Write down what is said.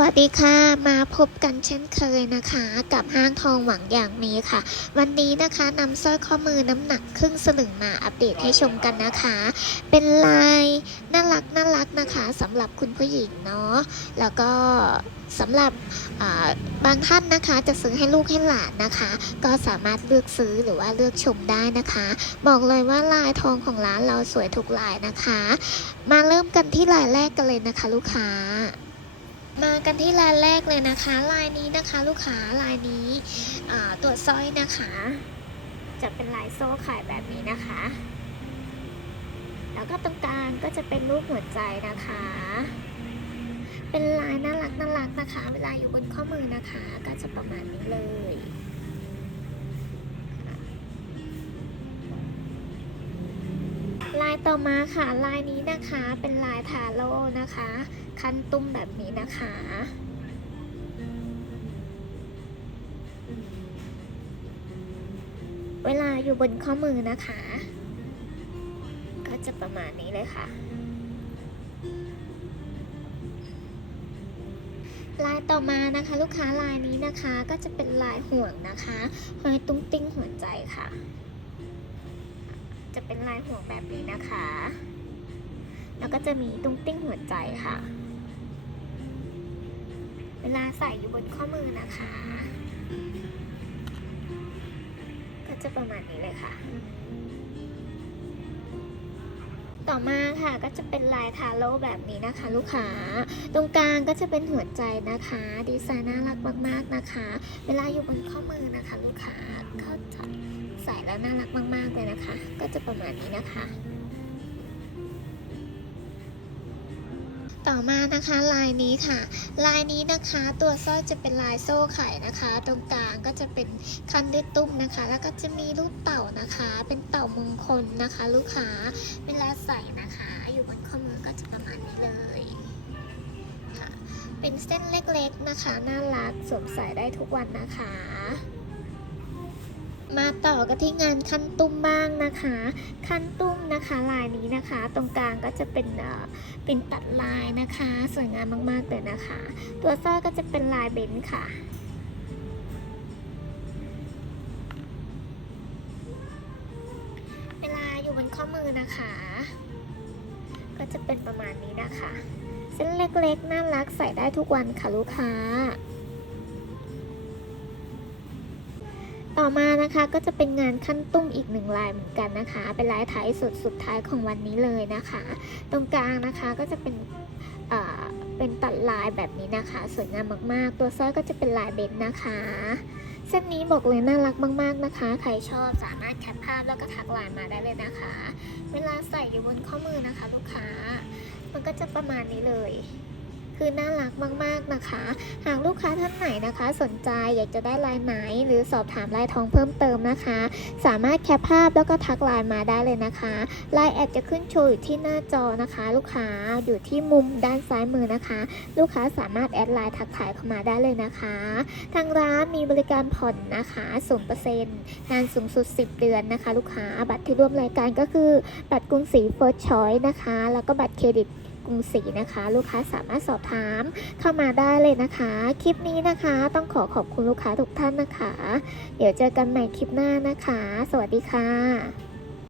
วัสดีค่ะ มาพบกันเช่นเคยนะคะ กับห้างทองหวังอย่างมีค่ะ วันนี้นะคะนำสร้อยข้อมือน้ำหนักครึ่งสลึงมาอัปเดตให้ชมกันนะคะ เป็นลายน่ารักน่ารักนะคะสำหรับคุณผู้หญิงเนาะแล้วก็สำหรับบางท่านนะคะจะซื้อให้ลูกให้หลานนะคะ ก็สามารถเลือกซื้อหรือว่าเลือกชมได้นะคะ บอกเลยว่าลายทองของร้านเราสวยทุกลายนะคะ มาเริ่มกันที่ลายแรกกันเลยนะคะ ลูกค้า มากันที่ลายแรกเลยนะคะ ลายนี้นะคะ ลูกค้าลายนี้ตัวสร้อยนะคะ จะเป็นลายโซ่ขายแบบนี้นะคะ แล้วก็ตรงกลางก็จะเป็นรูปหัวใจนะคะ เป็นลายน่ารักน่ารักนะคะ เวลาอยู่บนข้อมือนะคะ ก็จะประมาณนี้เลย ลายต่อมาค่ะ ลายนี้นะคะเป็นลายทาโร่นะคะ คันตุ้มแบบนี้นะคะ เวลาอยู่บนข้อมือนะคะ ก็จะประมาณนี้เลยค่ะ ลายต่อมานะคะลูกค้าลายนี้นะคะก็จะเป็นลายห่วงนะคะห้อยตุ้งติ้งหัวใจค่ะ จะเป็นลายห่วงแบบนี้นะคะ แล้วก็จะมีตุ้งติ้งหัวใจค่ะ เวลาใส่อยู่บนข้อมือนะคะ ก็จะประมาณนี้เลยค่ะ ต่อมาค่ะก็จะเป็นลายทาโร่แบบนี้นะคะ ลูกค้า ตรงกลางก็จะเป็นหัวใจนะคะ ดีไซน์น่ารักมากๆนะคะ เวลาอยู่บนข้อมือนะคะ แล้วน่ารักมาก ๆ เลยนะคะ ก็จะประมาณนี้นะคะ ต่อมานะคะลายนี้ค่ะ ลายนี้นะคะตัวสร้อยจะเป็นลายโซ่ไข่นะคะ ตรงกลางก็จะเป็นคันด้วยตุ้มนะคะ แล้วก็จะมีรูปเต่านะคะ เป็นเต่ามงคลนะคะ ลูกค้าเวลาใส่นะคะ อยู่บนข้อมือก็จะประมาณนี้เลยค่ะเป็นเส้นเล็กๆนะคะ น่ารักสวมใส่ได้ทุกวันนะคะ มาต่อกันที่งานคันตุ้มบ้างนะคะ คันตุ้มนะคะลายนี้นะคะ ตรงกลางก็จะเป็นเอ่อเป็นตัดลายนะคะ สวยงามมากๆเลยนะคะ ตัวสร้อยก็จะเป็นลายเบนซ์ค่ะเวลาอยู่บนข้อมือนะคะ ก็จะเป็นประมาณนี้นะคะ เส้นเล็กๆน่ารักใส่ได้ทุกวันค่ะลูกค้า อมานะคะก็จะเป็นงานขั้นตุ้มอีกหนึ่งลายเหมือนกันนะคะ เป็นลายท้ายสุดสุดท้ายของวันนี้เลยนะคะ ตรงกลางนะคะก็จะเป็นอ่าเป็นตัดลายแบบนี้นะคะ สวยงามมากๆ ตัวสร้อยก็จะเป็นลายเบนซ์นะคะ เส้นนี้บอกเลยน่ารักมากๆนะคะ ใครชอบสามารถแคปภาพแล้วก็ทักไลน์มาได้เลยนะคะ เวลาใส่อยู่บนข้อมือนะคะ ลูกค้า มันก็จะประมาณนี้เลย คือน่ารักมากๆนะคะ หากลูกค้าท่านไหนนะคะ สนใจอยากจะได้ลายไหนหรือสอบถามลายทองเพิ่มเติมนะคะ สามารถแคปภาพแล้วก็ทักไลน์มาได้เลยนะคะไลน์แอดจะขึ้นโชว์อยู่ที่หน้าจอนะคะ ลูกค้าอยู่ที่มุมด้านซ้ายมือนะคะ ลูกค้าสามารถแอดไลน์ทักทายเข้ามาได้เลยนะคะ ทางร้านมีบริการผ่อนนะคะ0%นานสูงสุด 10 เดือนนะคะ ลูกค้าบัตรที่ร่วมรายการก็คือบัตรกรุงศรีเฟิร์สชอยนะคะ แล้วก็บัตรเครดิต กรุงศรีนะคะ ลูกค้าสามารถสอบถามเข้ามาได้เลยนะคะ คลิปนี้นะคะต้องขอขอบคุณลูกค้าทุกท่านนะคะ เดี๋ยวเจอกันใหม่คลิปหน้านะคะ สวัสดีค่ะ